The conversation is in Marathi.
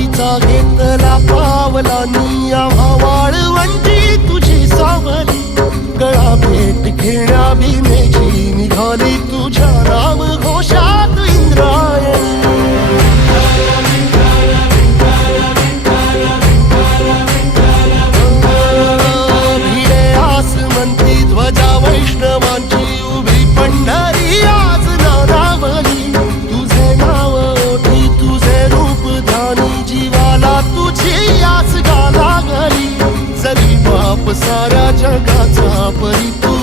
वारीचा घेतला पावलांनी आम्हा वाळवंटी तुझी सावली गळा भेट घेण्या भीमेची निघाली तुझ्या नाम घोषात इंद्रायणी भिडे आसमंती ध्वजा वैष्णवांची उभी पंढरी आज नानावली तुझे नाव ओठी तुझे रूप ध्यानी जीवाला तुझी आस गा लागली जरी बाप साऱ्या जगाचा परी तू